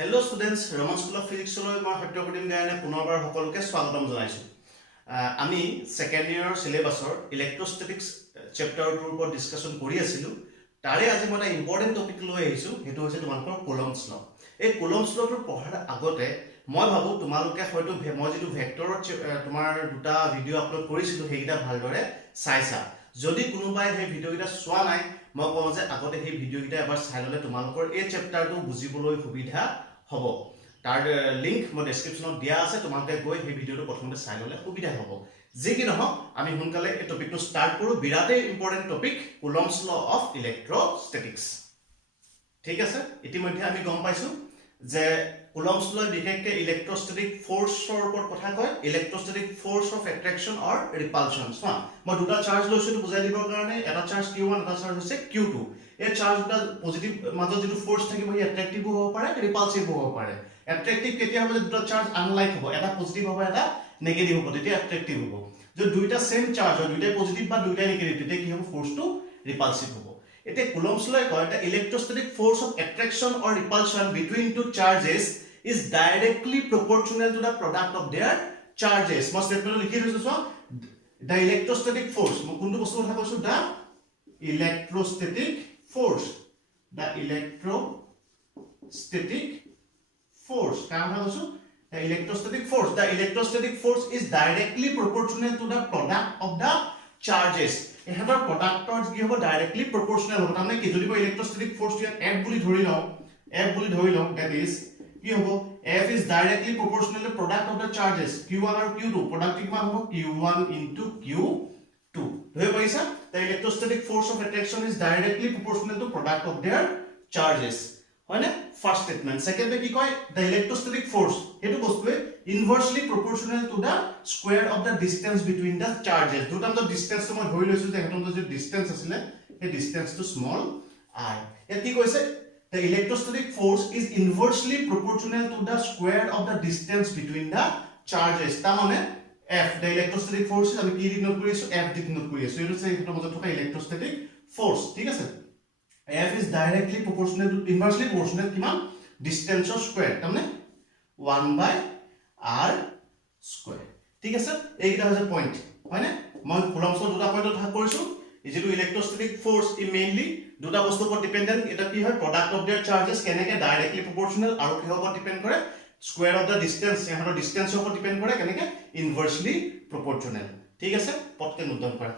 Hello students, Roman School of Physics মই সত্যপ্ৰতিম গায়নে পুনৰবাৰ সকলোকে স্বাগতম জনাইছো। আমি সেকেন্ড ইয়াৰ সিলেবাসৰ ইলেক্ট্ৰোস্ট্যাটিক্স চেপ্টাৰটোৰ ওপৰত ডিসকাশন কৰি আছিলো। তাৰে আজি মই এটা ইম্পৰ্টেন্ট টপিক লৈ আহিছো, হেতু হৈছে তোমালোকৰ কুলম্বছ ল। এই কুলম্বছ লটোৰ পঢ়াৰ আগতে মই ভাবো তোমালোকে হয়তো মই যেটো ভেক্টৰৰ তোমাৰ দুটা ভিডিও আপলোড কৰিছিলো সেইটা ভালদৰে চাইছা। যদি কোনোবাই সেই ভিডিওটা চোৱা নাই মই কওঁ যে আগতে সেই ভিডিওটা এবাৰ চাই ললে তোমালোকৰ এই চেপ্টাৰটো বুজিবলৈ সুবিধা হ'ব। তাৰ লিংক মই ডেসক্ৰিপচনত দিয়া আছে, তোমালোকে গৈ সেই ভিডিওটো প্ৰথমতে চাই ললে সুবিধা হ'ব। যে কি নহওক আমি সোনকালে এই টপিকটো স্টাৰ্ট কৰো। বিৰাটে ইম্পৰ্টেন্ট টপিক কুলম্বছ ল অফ ইলেক্ট্ৰোস্ট্যাটিক্স। ঠিক আছে, ইতিমধ্যে আমি গম পাইছো যে কুলম্বছ ল বিশেষকৈ ইলেক্ট্ৰোস্ট্যাটিক ফোৰ্সৰ ওপৰত কথা কয়। ইলেক্ট্ৰোস্ট্যাটিক ফোৰ্স অফ এট্ৰাকশন অৰ ৰিপালশন। মই দুটা চাৰ্জ লৈছো বুজাই দিবৰ কাৰণে, এটা চাৰ্জ q1 এটা চাৰ্জ হৈছে q2। এই চাৰ্জ দুটা পজিটিভ মাজত যেটো ফোৰ্স থাকিব ই এট্ৰাকটিভ হ'ব পাৰে, ৰিপালসিভ হ'ব পাৰে। এট্ৰাকটিভ কেতিয়া হ'ব? দুটা চাৰ্জ আনলাইক হ'ব, এটা পজিটিভ হ'ব এটা নেগেটিভ হ'ব, তেতিয়া এট্ৰাকটিভ হ'ব। যদি দুইটা সেম চাৰ্জ হয়, দুইটাই পজিটিভ বা দুইটাই নেগেটিভ, তেতিয়া কি হ'ব? ফোৰ্সটো ৰিপালসিভ হ'ব। এতিয়া কুলম্বছ লয়ে কয় এটা electrostatic force of attraction or repulsion between two charges is directly proportional to the product of their charges. মই স্টেটমেন্ট লিখি দিছো চোৱা, দ্য ইলেক্ট্ৰোস্ট্যাটিক ফোৰ্স, মই কোনটো বস্তু কথা কৈছো? The electrostatic force, the electrostatic force কাম কথা কৈছো? The electrostatic force, the electrostatic force is directly proportional to the product of the charges. এহাতৰ প্ৰডাক্টৰ কি হ'ব? ডাইৰেক্টলি প্ৰপোৰ্শনাল হ'ব। তাৰমানে কি যদি মই ইলেক্ট্ৰোস্ট্যাটিক ফোৰ্সটো F বুলি ধৰি লওঁ, that is কি হ'ব? F is directly proportional to product of the charges q1 আৰু q2। প্ৰডাক্ট কিমান হ'ব? q1 into q2। ধৰি পাইছা? The electrostatic force of attraction is directly proportional to product of their charges। হয় না? First statement. সেকেন্ড কি কয়? The electrostatic force হেতু বস্তুৱে inversely proportional to the square of the distance between the charges। দুটা মত ডিসটেন্স মই ধৰি লৈছো যে হেতু যে ডিসটেন্স আছিল এই ডিসটেন্সটো স্মল r। এতিয়া কি কৈছে? The electrostatic force is inversely proportional to the square of the distance between the charges। তাৰ মানে F, the electrostatic force আমি কি ডিনোট কৰি আছো? F ডিনোট কৰি আছো। এইটো হেতু মত থকা electrostatic force। ঠিক আছে, F is directly proportional to inversely proportional কিমান? Distance of square, তাৰমানে 1/r square। ঠিক আছে, এইটা হৈছে পইণ্ট, হয় না? মই কুলম্বছৰ দুটা পইণ্টত ভাগ কৰিছো। যেটো ইলেক্ট্ৰোস্ট্যাটিক ফোৰ্স ই মেইনলি দুটা বস্তুৰ ওপৰত ডিপেন্ডেন্ট। এটা কি হয়? প্ৰডাক্ট অফ देयर চাৰ্জেস কেনেকৈ ডাইৰেক্টলি প্ৰপোৰ্শনাল, আৰু কিহৰ ওপৰত ডিপেন্ড কৰে? স্কয়াৰ অফ দা ডিসটেন্স, এহাতৰ ডিসটেন্সৰ ওপৰত ডিপেন্ড কৰে কেনেকৈ? ইনভাৰ্সলি প্ৰপোৰ্শনাল। ঠিক আছে, পটকে নোট ডাউন কৰা।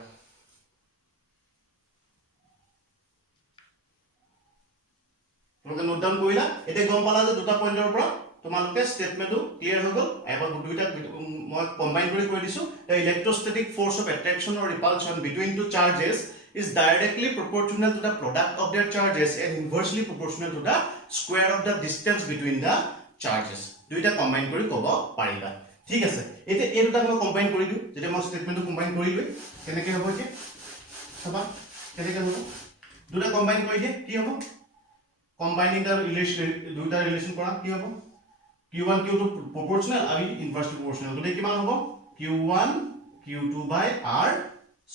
তোমালোকে নোট ডাউন কৰিলা? এতিয়া গম পালা যে দুটা পইণ্টৰ পৰা তোমালোকে স্টেটমেন্টটো ক্লিয়াৰ হৈ গ'ল। এবাৰ দুইটা মই কম্বাইন কৰি কৈ দিছো। The electrostatic force of attraction or repulsion between two charges is directly proportional to the product of their charges and inversely proportional to the square of the distance between the charges। দুইটা combine কৰি ক'ব পাৰিবা। ঠিক আছে, এতিয়া এই দুটা মই কম্বাইন কৰি দিও। যেতিয়া মই স্টেটমেন্টটো কম্বাইন কৰিলো কেনেকৈ হ'ব? এতিয়া চাবা কেনেকৈ হ'ব। দুটা কম্বাইন কৰি দিয়ে কি হ'ব? Combining the relation, দুটা ৰিলেশন কৰা কি হ'ব? q1 q2 proportional আৰু inversely proportional। গলে কিমান হ'ব? q1 q2 by r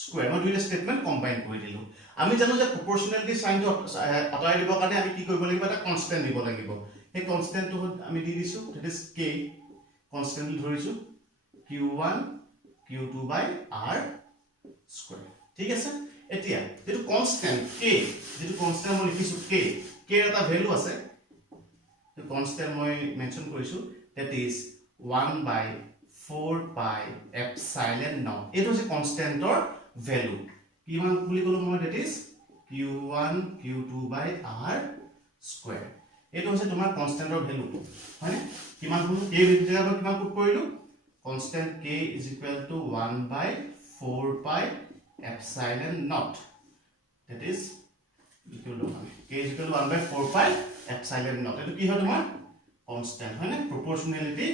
square। মই দুইটা স্টেটমেন্ট কম্বাইন কৰি দিলো। আমি জানো যে proportionality সাইনটো আঁতৰাই দিবৰ কাৰণে আমি কি কৰিব লাগিব? এটা কনস্ট্যান্ট দিব লাগিব। এই কনস্ট্যান্টটো আমি দি দিছো, that is k। কনস্ট্যান্ট ধৰিছো q1 q2 by r square। ঠিক আছে, এতিয়া যেটো কনস্ট্যান্ট k, যেটো কনস্ট্যান্ট মই লিখিছো k, k এটা ভ্যালু আছে, তো কনস্ট্যান্ট মই মেনশন কৰিছো, that is 1/4 pi epsilon naught। এটো হৈছে কনস্ট্যান্টৰ ভ্যালু। কিমান বুলি কলো মই? that is q1 q2 by r square। এটো হৈছে তোমাৰ কনস্ট্যান্টৰ ভ্যালু, হয় না? কিমান হলো? k ভিতৰৰ পৰা কিমান পুট কৰিলো? Constant k is equal to 1/4 pi epsilon naught, that is equal to k is equal to 1/4 pi epsilon naught। এটো কি হয় তোমাৰ? কনস্ট্যান্ট, হয় না? প্ৰপোৰ্শনালিটি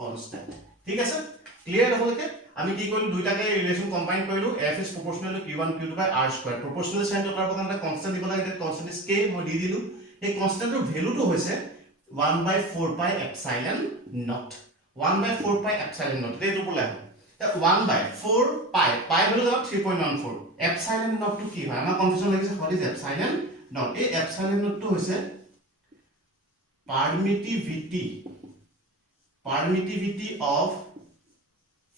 কনস্ট্যান্ট। ঠিক আছে, ক্লিয়াৰ হ'লকে? আমি কি কৰিলো? দুইটাকে ৰিলেশন কম্বাইন কৰিলো। F is proportional to q1 q2 by r square। প্ৰপোৰ্শনাল সাইনটো তাৰ পৰা এটা কনস্ট্যান্ট দিব লাগে। কনস্ট্যান্ট is k, মই দি দিলো। এই কনস্ট্যান্টৰ ভ্যালুটো হৈছে 1/4 pi epsilon naught। 1/4 pi epsilon naught এইটো বলা 1/4 pi, pi হলো 3.14। epsilon naught to কি হয়? আমাৰ কনফিউজন লাগিছে, what is epsilon naught? এই epsilon naught to হৈছে permittivity of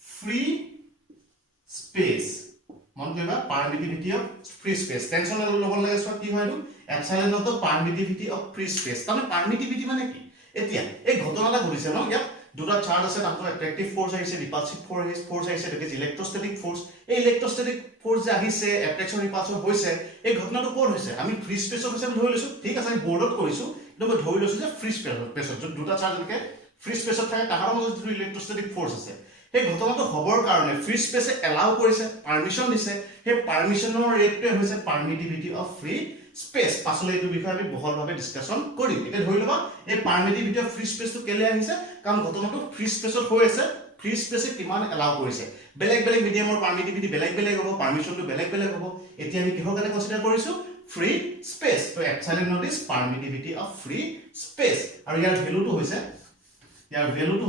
free space মন কৰিবা permittivity of free space tension ল'ব লাগে সব কি হয় epsilon naught permittivity of free space মানে permittivity মানে কি এতিয়া এই ঘটনাটা ঘটিছে ন ইয়াত দুটা চাৰ্জ আছে তাতো অ্যাট্ৰাকটিভ ফোৰ্স আহিছে ৰিপালসিভ ফোৰ্স আহিছে দ্যাট ইজ ইলেক্ট্ৰোস্ট্যাটিক ফোৰ্স এই ইলেক্ট্ৰোস্ট্যাটিক ফোৰ্স যে আহিছে অ্যাট্ৰাকশন ৰিপালসন হৈছে এই ঘটনাটো কোন হৈছে আমি ফ্ৰী স্পেচত হৈছে ধৰি লৈছো ঠিক আছে আমি বোৰ্ডত কৰিছো কিন্তু মই ধৰি লৈছো যে ফ্ৰী স্পেচত যদি দুটা চাৰ্জ এনেকে ফ্ৰী স্পেচত থাকে তাহাৰ মাজত যিটো ইলেক্ট্ৰোস্ট্যাটিক ফোৰ্স আছে এই ঘটনাটো হবৰ কাৰণে ফ্ৰী স্পেচে এলাউ কৰিছে পাৰমিশন দিছে সেই পাৰমিশনৰ ৰেটটো হৈছে পাৰমিটিভিটি অফ ফ্ৰী স্পেচ পাছলৈ এইটো বিষয়ে আমি বহুলভাৱে ডিসকাশন কৰিম এতিয়া ধৰি লবা এই পাৰমিটিভিটি অফ ফ্ৰী স্পেচটো কেলে আহিছে কাৰণ ঘটনাটো ফ্ৰী স্পেচত হৈ আছে ফ্ৰী স্পেচে কিমান এলাউ কৰিছে বেলেগ বেলেগ মিডিয়ামৰ পাৰমিটিভিটি বেলেগ বেলেগ হ'ব পাৰমিশনটো বেলেগ বেলেগ হ'ব এতিয়া আমি কিহৰ কাৰণে কনসিডাৰ কৰিছো ফ্ৰী স্পেচ তো epsilon naught is permittivity of free space আৰু ইয়াৰ ভ্যালুটো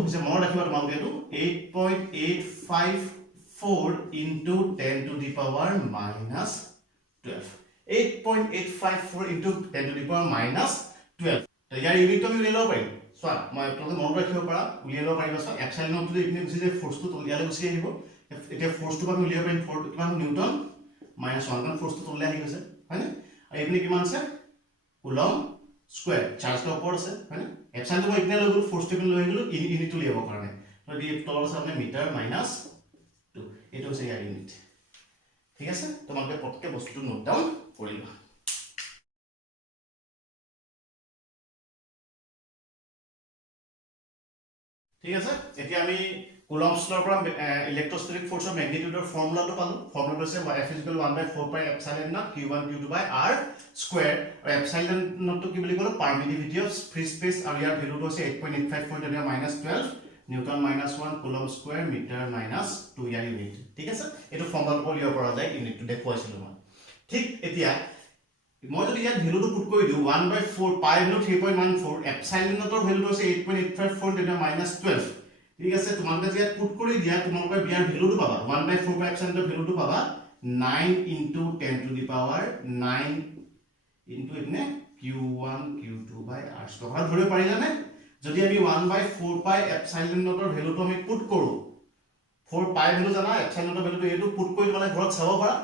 হৈছে মনত ৰাখিবা তোমালোকে এইটো 8.854 into 10 to the power minus 12 8.854 into 10 to the power minus 12 তো ইয়াৰ ইউনিট আমি উলিয়াব পাৰিম চোৱা মই তোমালোকে মনত ৰাখিব পাৰা উলিয়াব পাৰিবা চোৱা epsilon naught যদি ইপিনে গুচি যায় ফোৰ্সটো তলিয়ালে গুচি আহিব এতিয়া ফোৰ্সটো আমি উলিয়াব পাৰিম কিমান নিউটন minus 1 কাৰণ ফোৰ্সটো তলিয়ালে আহি গৈছে হয়নে আৰু ইপিনে কিমান আছে কুলম স্কয়াৰ চাৰ্জটো ওপৰত আছে হয়নে epsilon মই ইপিনে লৈ গলো ফোৰ্সটো ইপিনে লৈ গলো ইউনিট উলিয়াব কাৰণে তো এই তলৰ আছে আপুনি মিটাৰ minus 2 এইটো হৈছে ইয়াৰ ইউনিট ঠিক আছে তোমালোকে পটকে বস্তুটো নোট ডাউন কৰি লোৱা ঠিক আছে এতিয়া আমি কুলম্বস লৰ পৰা ইলেক্ট্ৰোস্ট্যাটিক ফোৰ্সৰ ম্যাগনিটিউডৰ ফৰ্মুলাটো পালো ফৰ্মুলাটো হৈছে F = 1/4 pi epsilon naught q1 q2 by r square আৰু epsilon naught টো কি বুলি ক'লো পাৰমিটিভিটি অফ ফ্ৰী স্পেচ আৰু ইয়াৰ ভ্যালুটো হৈছে 8.854 * -12 নিউটন -1 কুলম্ব স্কয়াৰ মিটাৰ -2 ইয়াৰ ইউনিট ঠিক আছে এটো ফৰ্মুলাটো উলিয়াব পৰা যায় ইউনিটটো দেখুৱাইছিলো মই ঠিক এতিয়া মই যদি ইয়াত ভ্যালুটো পুট কৰি দিও 1/4 পাই ভ্যালু 3.14 epsilon naught ৰ ভ্যালুটো হৈছে 8.854 * -12 ঠিক আছে তোমালোকে যে পুট কৰি দিয়া তোমালোকে বিয়াৰ ভ্যালুটো পাবা 1/4 পাই epsilon ৰ ভ্যালুটো পাবা 9 into 10 to the power 9 into ইপিনে q1 q2 by r square ধৰিব পাৰিলানে যদি আমি 1/4 পাই epsilon naught ৰ ভ্যালুটো আমি পুট কৰো 4 পাই ভ্যালু জানা epsilon naught ৰ ভ্যালুটো এটো পুট কৰি মানে ঘৰত চাব পাৰা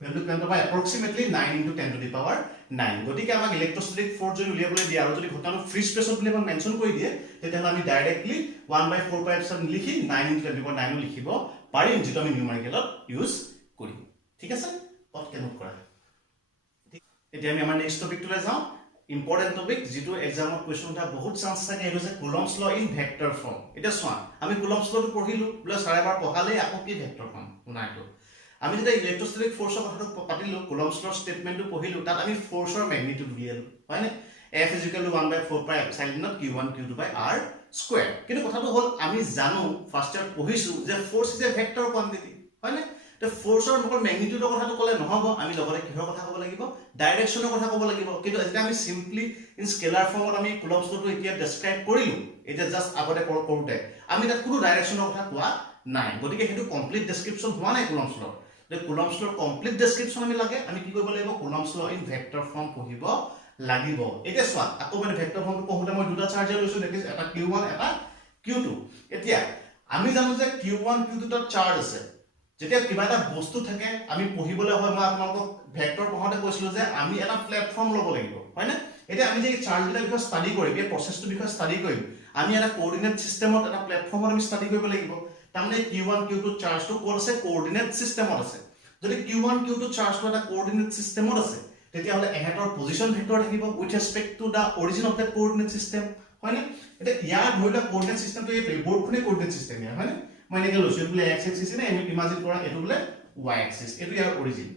ভ্যালু কেন পাবা approximately 9 into 10 to the power 9 গতিকে আমাক ইলেক্ট্ৰোস্ট্যাটিক ফোৰ্স যদি উলিয়াবলৈ দিয়া আৰু যদি ঘটনাটো ফ্ৰী স্পেচত বুলি আমাক মেনশন কৰি দিয়ে তেতিয়া আমি ডাইৰেক্টলি 1/4 পাই epsilon লিখি 9 into 10 to the power 9 লিখিব পাৰিম যেটো আমি নিউমেৰিকেলত ইউজ কৰিম ঠিক আছে পটকে নোট কৰা এতিয়া আমি আমাৰ নেক্সট টপিকটোলৈ যাওঁ ইম্পৰ্টেন্ট টপিক যেটো এক্সামত কোৱেশ্চন উঠা বহুত চান্স থাকে এটো যে Coulomb's law in vector form এটা চোৱা আমি কুলম্বস লটো পঢ়িলো প্লাস চাৰিবাৰ পঢ়ালে আকৌ কি ভেক্টৰ ফৰ্ম শুনাইতো আমি যেটা ইলেক্ট্ৰোস্ট্যাটিক ফোৰ্সৰ কথাটো পাতিলো কুলম্বস লৰ স্টেটমেন্টটো পঢ়িলো তাত আমি ফোৰ্সৰ ম্যাগনিটিউড উলিয়ালো হয়নে F = 1/4 পাই epsilon naught q1 q2 by r square কিন্তু কথাটো হল আমি জানো ফাৰ্স্ট ইয়াৰ পঢ়িছো যে force is a vector quantity হয়নে তে ফোৰ্সৰ মকল ম্যাগনিটিউডৰ কথাটো কলে নহব আমি লগতে কিহৰ কথা ক'ব লাগিব ডাইৰেকশনৰ কথা ক'ব লাগিব কিন্তু এটা আমি সিম্পলি ইন স্কেলাৰ ফৰ্মত আমি কুলম্বস লটো এতিয়া ডেসক্ৰাইব কৰিলো এটা জাস্ট আগতে কৰোতে আমি তাত কোনো ডাইৰেকশনৰ কথা কোৱা নাই গতিকে হেতু কমপ্লিট ডেসক্ৰিপচন হোৱা নাই কুলম্বস লৰ কুলম্বস লৰ কমপ্লিট ডেসক্ৰিপচন আমি লাগে আমি কি কৰিব লাগিব Coulomb's law in vector form পঢ়িব লাগিব এতিয়া চোৱা আকৌ মানে ভেক্টৰ ফৰ্মটো পঢ়োতে মই দুটা চাৰ্জ লৈছো দ্যাট ইজ এটা q1 এটা q2 এতিয়া আমি জানো যে q1 q2 ত চাৰ্জ আছে যেতিয়া কিবা এটা বস্তু থাকে আমি পঢ়িবলৈ হয় মই আপোনালোকক ভেক্টৰ পঢ়াতে কৈছিলো যে আমি এটা প্ল্যাটফৰ্ম ল'ব লাগিব হয়নে এতিয়া আমি যে চাৰ্জ বিলাক বিষয়ে ষ্টাডি কৰিম এই প্ৰসেসটো বিষয়ে ষ্টাডি কৰিম আমি এটা কোঅৰ্ডিনেট সিস্টেমত এটা প্ল্যাটফৰ্মত আমি ষ্টাডি কৰিব লাগিব তাৰমানে q1 q2 চাৰ্জটো কোড আছে কোঅৰ্ডিনেট সিস্টেমত আছে যদি q1 q2 চাৰ্জটো এটা কোঅৰ্ডিনেট সিস্টেমত আছে তেতিয়া হলে এহেতৰ পজিশন ভেক্টৰ থাকিব with respect to the origin of that coordinate system হয়নে এটা ইয়াৰ ধৰিলা কোঅৰ্ডিনেট সিস্টেমটো এই বৰ্ডখনে কোঅৰ্ডিনেট সিস্টেম ইয়াৰ হয়নে মই এনেকে লৈছো বোলে x axis নে আমি ইমাজিন কৰা এটো বোলে y axis এটো ইয়াৰ অৰিজিন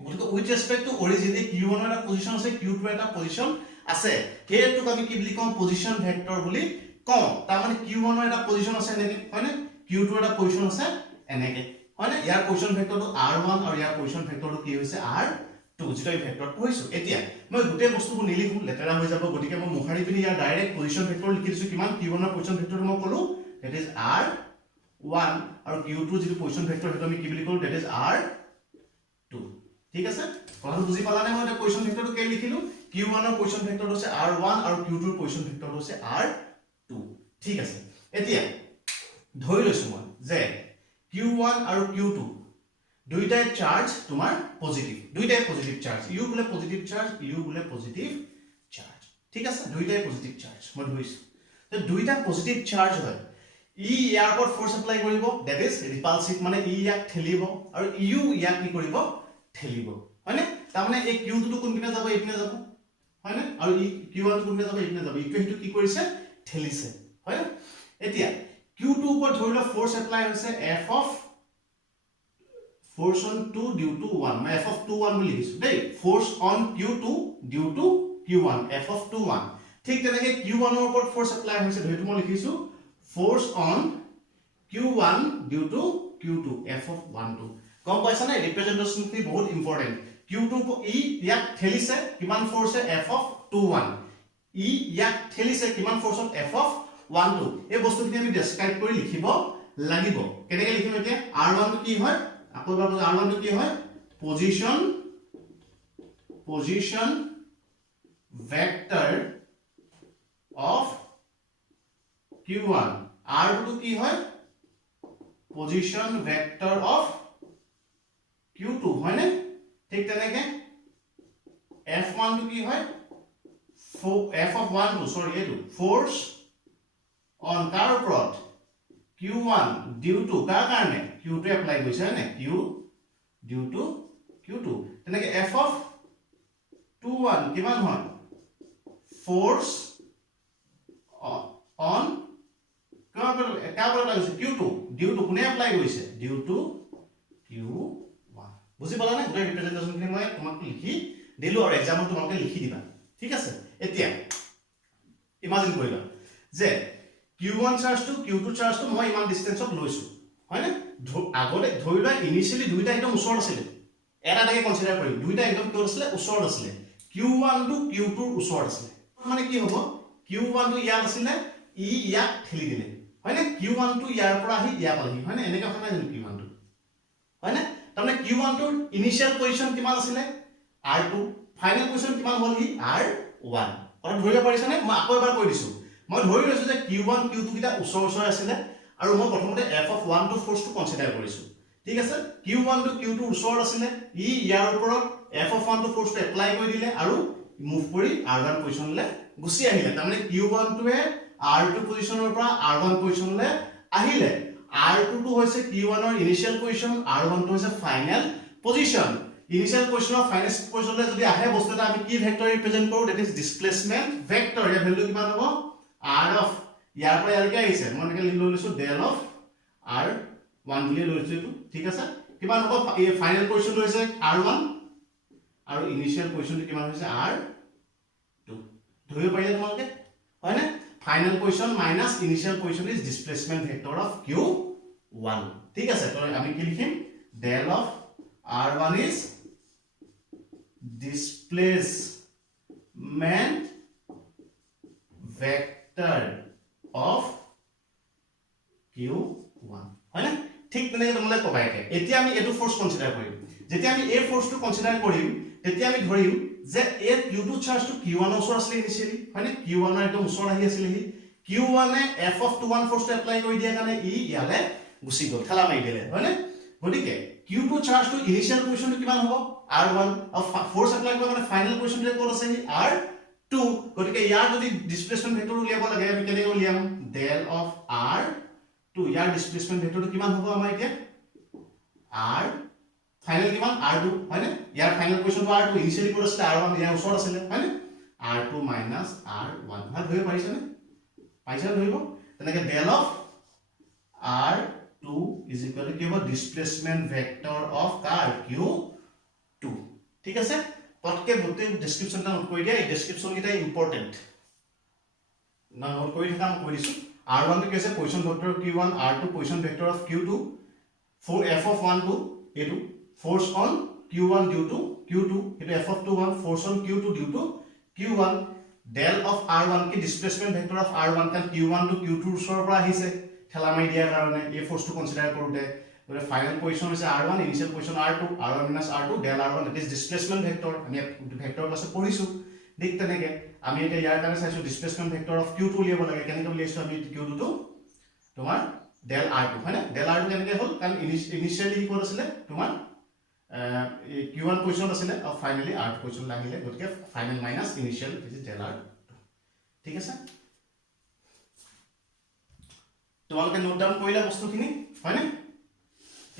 গতিকে with respect two origin q1 এটা পজিশন আছে q2 এটা পজিশন আছে হেতুক আমি কি বুলি কম পজিশন ভেক্টৰ বুলি কম তাৰ মানে q1 এটা পজিশন আছে এনেকে হয়নে q2 এটা পজিশন আছে এনেকে হয়নে ইয়াৰ পজিশন ভেক্টৰটো r1 আৰু ইয়াৰ পজিশন ভেক্টৰটো কি হৈছে r2 যেটা এই ভেক্টৰ পঢ়িছো এতিয়া মই গুটে বস্তুবোৰ নিলিখো লেটেৰা হৈ যাব গতিকে মই মুখাৰি পিনি ইয়াৰ ডাইৰেক্ট পজিশন ভেক্টৰ লিখি দিছো কিমান q1 ৰ পজিশন ভেক্টৰটো মই কলো that is r1 আৰু q2 যেটো পজিশন ভেক্টৰ হেতু আমি কি বুলি কলো that is r2 ঠিক আছে কথাটো বুজি পালানে মই এটা পজিশন ভেক্টৰটো কে লিখিলো Q1 ৰ পজিশন ভেক্টৰ হৈছে R1 আৰু Q2 ৰ পজিশন ভেক্টৰ হৈছে R2 ঠিক আছে এতিয়া ধৰি লৈছো মই যে Q1 আৰু Q2 দুইটাই চাৰ্জ তোমাৰ পজিটিভ দুইটাই পজিটিভ চাৰ্জ ইউ বুলে পজিটিভ চাৰ্জ ইউ বুলে পজিটিভ চাৰ্জ ঠিক আছে দুইটাই পজিটিভ চাৰ্জ মই ধৰিছো তো দুইটা পজিটিভ চাৰ্জ হয় ই ইয়াৰ ওপৰত ফোৰ্স এপ্লাই কৰিব দ্যাট ইজ ৰিপালসিভ মানে ই ইয়াক ঠেলিব আৰু ইউ ইয়াক কি কৰিব ঠেলিব হয়নে তাৰ মানে এই Q2 টো কোনপিনে যাব এইপিনে যাব হয়নে আৰু ই Q1 টো কোনপিনে যাব এইপিনে যাব ইটো হেতু কি কৰিছে ঠেলিছে হয়নে এতিয়া Q2 ওপৰত ধৰিলে ফোৰ্স এপ্লাই হৈছে F of force on 2 due to 1 मैं f of 2 1 বুলি লিখিছো দেই force on Q2 due to Q1 f of 2 1 ঠিক তেনেকে Q1 ৰ ওপৰত ফোৰ্স এপ্লাই হৈছে ধৰিটো মই লিখিছো force on Q1 due to Q2 f of 1 2 কম পাইছা না ৰিপ্ৰেজেন্টেশন কি বহুত ইম্পৰ্টেন্ট Q2 ই ইয়াক ঠেলিছে কিমান ফোৰ্সে f of 2 1 ই ইয়াক ঠেলিছে কিমান ফোৰ্সত f of 1 2 এই বস্তুখিনি আমি ডেসক্ৰাইব কৰি লিখিব লাগিব কেনেকৈ লিখিম এতিয়া R1 টো কি হয় আকৌ এবাৰ R1 টো কি হয় position vector of Q1 R2 টো কি হয় পজিশন ভেক্টৰ অফ Q2 হয়নে ঠিক তেনেকে F1 টো কি হয় F of 1 2 সৰি এটো ফোৰ্স অন কাৰ ওপৰত Q1 due to কাৰ কাৰণে Q2 এপ্লাই কৰিছে হয়নে Q due to Q2 তেনেকে F of 2 1 কিমান হয় ফোৰ্স অন কাৰ ওপৰত লাগিছে Q2 due to কোনে এপ্লাই কৰিছে due to Q1 বুজি পালা নে গোটেই ৰিপ্ৰেজেন্টেশন খিনি মই তোমাক লিখি দিলো আৰু এক্সামত তোমাকে লিখি দিবা ঠিক আছে এতিয়া ইমাজিন কৰিবা যে Q1 charge two Q2 charge two মই ইমান ডিসটেন্সত লৈছো হয়নে আগতে ধৰি লোৱা ইনিশিয়ালি দুইটা একদম ওচৰত আছিল এটা এটাকে কনসিডাৰ কৰিম দুইটা একদম কি আছিল ওচৰত আছিল Q1 টু Q2 ৰ ওচৰত আছিল মানে কি হ'ব Q1 টু ইয়াত আছিল ই ইয়াক ঠেলি দিলে হয়নে Q1 টু ইয়াৰ পৰা আহি ইয়া পালেহি হয়নে এনেকা হয় না Q1 টু হয়নে তাৰমানে Q1 টুৰ ইনিশিয়াল পজিশন কিমান আছিল R2 ফাইনাল পজিশন কিমান হ'ল হি R1 কথা ধৰিব পাৰিছানে মই আকৌ এবাৰ কৈ দিছো মই ধৰি লৈছো যে Q1 Q2 কিটা ওচৰ আছিল আৰু মই প্ৰথমতে f of 1 two force to consider কৰিছো ঠিক আছে Q1 টু Q2 ওচৰ আছিল ই ইয়াৰ ওপৰত f of 1 two force to apply কৰি দিলে আৰু মুভ কৰি R1 পজিশনলে গুছি আহিলে তাৰমানে Q1 টুৱে R2 পজিশনৰ পৰা R1 পজিশনলে আহিলে R2 টু হৈছে Q1 ৰ ইনিশিয়াল পজিশন R1 টু হৈছে final position initial position of final পজিশনলে যদি আহে বস্তুটা আমি কি ভেক্টৰ ৰিপ্ৰেজেন্ট কৰো দ্যাট ইজ ডিসপ্লেসমেন্ট ভেক্টৰ ইয়াৰ ভ্যালু কিমান হ'ব R of ইয়াৰ পৰা ইয়ালৈকে আহিছে মই এনেকৈ লিখি লৈছো del of R1 বুলি লৈছো এটো ঠিক আছে কিমান হ'ব এই ফাইনাল পজিশন হৈছে R1 আৰু ইনিশিয়াল পজিশনটো কিমান হৈছে R2 ধৰিব পাৰিলে তোমালোকে হয় না final position minus initial position is displacement vector of Q1 ঠিক আছে তো আমি কি লিখিম del of R1 is displacement vector of Q1 হয় না ঠিক তেনেকৈ তোমালে কবাইকে এতিয়া আমি এটো ফোর্স কনসিডার কৰিম যেতিয়া আমি এই ফোৰ্সটো কনসিডাৰ কৰিম তেতিয়া আমি ধৰিম যে এই Q2 চাৰ্জ টু Q1 ৰ ওচৰ আছিল ইনিশিয়ালি হয় না Q1 ৰ একদম ওচৰ আহি আছিল হি Q1 এ f of 2 1 ফোৰ্সটো এপ্লাই কৰি দিয়া কাৰণে ই ইয়ালে গুছি গল ঠেলা মাৰি দিলে হয় না গতিকে Q2 চাৰ্জ টু ইনিশিয়াল পজিশনটো কিমান হ'ব R1 অফ ফোৰ্স এপ্লাই কৰা কাৰণে ফাইনাল পজিশনটো ক'ত আছে হি R2 গতিকে ইয়াৰ যদি ডিসপ্লেসমেন্ট ভেক্টৰ উলিয়াব লাগে আমি কেনেকৈ উলিয়াম del of R2 ইয়াৰ ডিসপ্লেসমেন্ট ভেক্টৰটো কিমান হ'ব আমাৰ এতিয়া R ফাইনাল কিমান R2 হয় না ইয়াৰ ফাইনাল পজিশনটো R2 ইনিশিয়ালি ক'ত আছিল R1 ইয়াৰ ওচৰত আছিল হয় না R2 minus R1 ভাল ধৰিব পাৰিছানে পাইছা ধৰিব তেনেকৈ del of R2 is equal to কি হ'ব displacement vector of car Q2 ঠিক আছে পটকে গোটেই ডেসক্ৰিপচনটা নোট কৰি দিয়া এই ডেসক্ৰিপচন কিটা ইম্পৰ্টেন্ট না নোট কৰি থাকা মই কৈ দিছো R1 টো কি আছে position vector Q1 R2 position vector of Q2 for f of 1 2 এটো force on Q1 due to Q2 এটো f of 2 1 force on Q2 due to Q1 del of R1 কি ডিসপ্লেসমেন্ট ভেক্টৰ অফ R1 কান Q1 two Q2 ৰ ওচৰৰ পৰা আহিছে ঠেলা মাৰি দিয়াৰ কাৰণে এই ফোৰ্সটো কনসিডাৰ কৰোতে গলে ফাইনাল পজিশন হৈছে R1 initial position R2 R1 minus R2 del R1 that is displacement vector আমি ভেক্টৰ ক্লাসে পঢ়িছো ঠিক তেনেকে আমি এটা ইয়াৰ কাৰণে চাইছো ডিসপ্লেসমেন্ট ভেক্টৰ অফ q2 উলিয়াব লাগে কেনেকৈ উলিয়াইছো আমি q2 টো তোমাৰ del r2 হয়নে del r2 কেনেকৈ হ'ল কাৰণ ইনিশিয়ালি কি কৰিছিলে তোমাৰ q1 পজিশন আছিলে আৰু ফাইনালি r2 পজিশন লাগিলে গতিকে final minus initial is del r2 ঠিক আছে তোমালোকে নোট ডাউন কৰিলা বস্তুখিনি হয়নে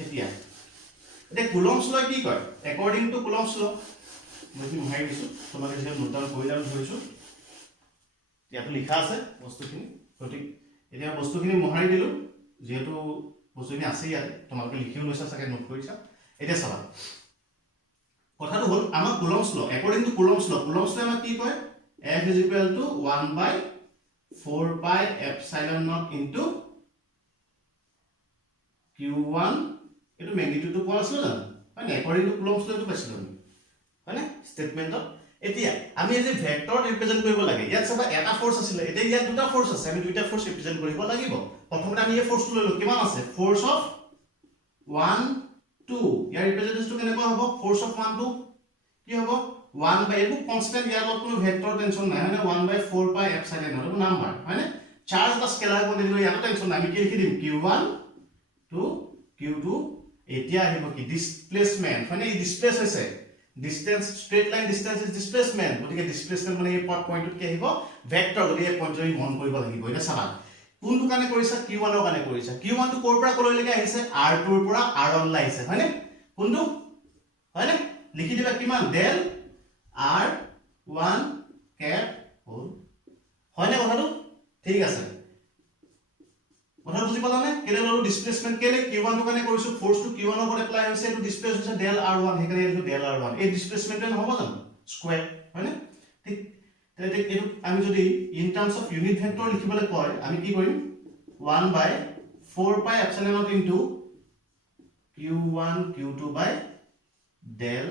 এতিয়া কুলম্বছ ল কি কয় একৰ্ডিং টু কুলম্বছ ল মই কি মহাই দিছো তোমালোকে যে নোট ডাউন কৰিলা ধৰিছো ইয়াত লিখা আছে বস্তুখিনি সঠিক এতিয়া বস্তুখিনি মহাই দিলো যেহেতু বস্তুখিনি আছে ইয়াত তোমালোকে লিখিও লৈছা চাগে নোট কৰিছা এতিয়া চাবা কথাটো হ'ল আমাৰ কুলম্বছ ল একৰ্ডিং টু কুলম্বছ ল আমাক কি কয় F is equal to 1 by 4 pi epsilon naught into q1 এটো ম্যাগনিটিউড কোৱা আছে জানো মানে একৰ্ডিং টু কুলম্বছ ল টো পাইছিলো মানে স্টেটমেন্টত এতিয়া আমি এই যে ভেক্টৰ ৰিপ্ৰেজেন্ট কৰিব লাগে ইয়াত চাবা এটা ফোৰ্স আছিল এতিয়া ইয়াত দুটা ফোৰ্স আছে আমি দুইটা ফোৰ্স ৰিপ্ৰেজেন্ট কৰিব লাগিব প্ৰথমতে আমি এই ফোৰ্সটো লৈলো কিমান আছে ফোৰ্স অফ 1 2 ইয়াৰ ৰিপ্ৰেজেন্টেশনটো কেনেকুৱা হ'ব ফোর্স অফ 1 2 কি হ'ব 1 by এটো কনস্ট্যান্ট ইয়াৰ লগত কোনো ভেক্টৰ টেনশন নাই মানে 1 by 4 pi epsilon naught এটো নাম্বাৰ হয়নে চাৰ্জ বা স্কেলাৰ কোন দিলো ইয়াৰ টেনশন নাই আমি কি লিখি দিম q1 to q2 এতিয়া আহিব কি ডিসপ্লেসমেন্ট মানে এই ডিসপ্লেস হৈছে distance straight line distance is displacement গতিকে displacement মানে এই পইণ্টত কি আহিব ভেক্টৰ গতিকে এই পইণ্টটো মন কৰিব লাগিব এটা চাবা কোনটো কানে কৰিছা q1 ৰ কানে কৰিছা q1 টো কৰ পৰা কলৈলৈকে আহিছে r2 ৰ পৰা r1 লৈ আহিছে হয়নে কোনটো হয়নে লিখি দিবা কিমান del r1 cap হল হয়নে কথাটো ঠিক আছে কথা বুজি পালানে কেলে ললো ডিসপ্লেসমেন্ট কেলে q1 টো কানে কৰিছো ফোৰ্স টু q1 ৰ ওপৰত এপ্লাই হৈছে এটো ডিসপ্লেস হৈছে del r1 হেকৰে এটো del r1 এই ডিসপ্লেসমেন্ট নহব জানো স্কয়াৰ হয়নে ঠিক তেতে এটো আমি যদি ইন টাৰ্মস অফ ইউনিট ভেক্টৰ লিখিবলৈ কয় আমি কি কৰিম 1 by 4 pi epsilon naught into q1 q2 by del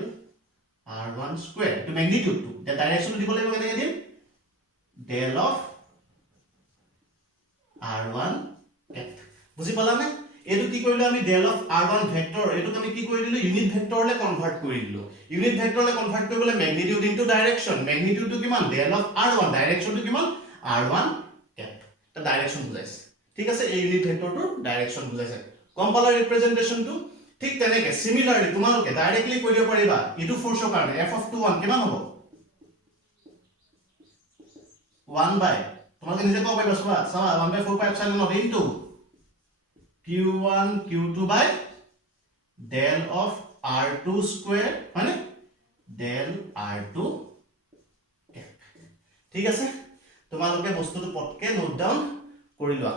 r1 square to magnitude to the direction দিব লাগিব কেনেকৈ দিম del of r1 বুজি পালানে এটো কি কৰিলো আমি del of r1 ভেক্টৰ এটো আমি কি কৰি দিলো ইউনিট ভেক্টৰলে কনভাৰ্ট কৰি দিলো ইউনিট ভেক্টৰলে কনভাৰ্ট কৰিবলৈ magnitude into direction magnitude two কিমান del of r1 direction two কিমান r1 কেপ তা ডাইৰেকশন বুজাইছে ঠিক আছে এই ইউনিট ভেক্টৰটোৰ ডাইৰেকশন বুজাইছে কম্পালাৰ ৰিপ্ৰেজেন্টেশনটো ঠিক তেনেকে সিমিলাৰলি তোমালোকে ডাইৰেক্টলি কৈ দিব পাৰিবা ইটো ফোৰ্সৰ কাৰণে f of 21 কিমান হ'ব 1 by তোমালোকে নিজে কব পাৰিবা চাবা 1 by 4 pi epsilon naught into q1 q2 by del of r2 square মানে del r2 ঠিক আছে তোমালোকে বস্তুটো পটকে নোট ডাউন কৰি লোৱা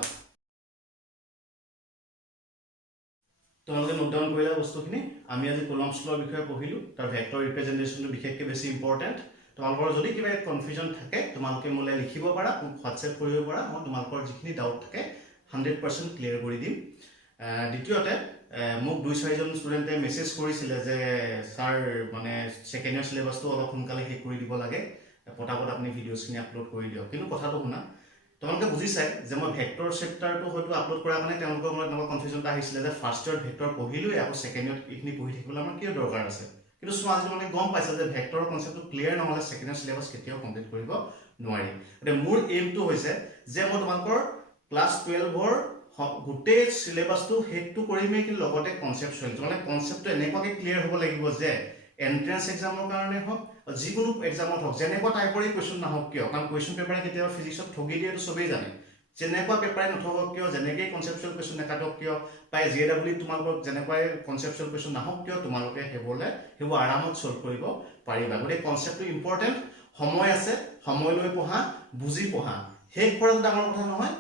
তোমালোকে নোট ডাউন কৰিলা বস্তুখিনি আমি আজি কুলম্বছ লৰ বিষয়ে পঢ়িলো তাৰ ভেক্টৰ ৰিপ্ৰেজেন্টেশনটো বিশেষকৈ বেছি ইম্পৰ্টেন্ট তোমালোকৰ যদি কিবা কনফিউজন থাকে তোমালোকে মোলে লিখিব পাৰা হোৱাটসএপ কৰিব পাৰা মই তোমালোকৰ যিখিনি ডাউট থাকে 100% ক্লিয়াৰ কৰি দিম দ্বিতীয়তে মোক 2-4 জন ষ্টুডেন্টে মেসেজ কৰিছিল যে স্যাৰ মানে সেকেন্ড ইয়াৰ সিলেবাসটো অলপ সোনকালে শেষ কৰি দিব লাগে পটাপট আপুনি ভিডিওছখিনি আপলোড কৰি দিয়ক কিন্তু কথাটো শুনা তোমালোকে বুজিছে যে মই ভেক্টৰ চেপ্টাৰটো হয়তো আপলোড কৰা মানে তেওঁলোকৰ মনত নক কনফিউজনটা আহিছিল যে ফাৰ্স্ট ইয়াৰ ভেক্টৰ পঢ়িলো আৰু সেকেন্ড ইয়াৰ ইখিনি পঢ়ি থাকিবলৈ আমাৰ কি দৰকাৰ আছে কিন্তু সমাজ মানে গম পাইছে যে ভেক্টৰৰ কনসেপ্টটো ক্লিয়াৰ নহলে সেকেন্ড ইয়াৰ সিলেবাস কেতিয়াও কমপ্লিট কৰিব নোৱাৰি মানে মোৰ এইমটো হৈছে যে মই তোমালোকৰ ক্লাস 12 ৰ গোটেই সিলেবাসটো হেকটো কৰিমে কি লগতে কনসেপচুৱেল মানে কনসেপ্টটো এনেকুৱাকে ক্লিয়াৰ হ'ব লাগিব যে এন্ট্ৰেন্স এক্সামৰ কাৰণে হওক যিকোনো এক্সামত হওক যেনেকুৱা টাইপৰে কোৱেশ্চন নহওক কিয় কাৰণ কোৱেশ্চন পেপাৰে কেতিয়াবা ফিজিক্সত ঠগি দিয়েটো সবেই জানে যেনেকুৱা পেপাৰে নথকক কিয় যেনেকৈ কনসেপচুৱেল কোৱেশ্চন নাকাটক কিয় পাই জিএডব্লিউ তোমালোকক যেনেকৈ কনসেপচুৱেল কোৱেশ্চন নহওক কিয় তোমালোকে হেবো আৰামত সলভ কৰিব পাৰিবা গতিকে কনসেপ্টটো ইম্পৰ্টেন্ট সময় আছে সময় লৈ পঢ়া বুজি পঢ়া হেক কৰাটো ডাঙৰ কথা নহয়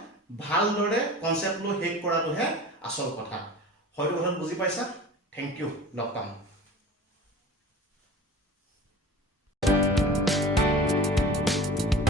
ভালদৰে কনসেপ্ট লৈ হেক কৰাটোহে আসল কথা হয়তো কথাটো বুজি পাইছা থ্যাংক ইউ লগ পাম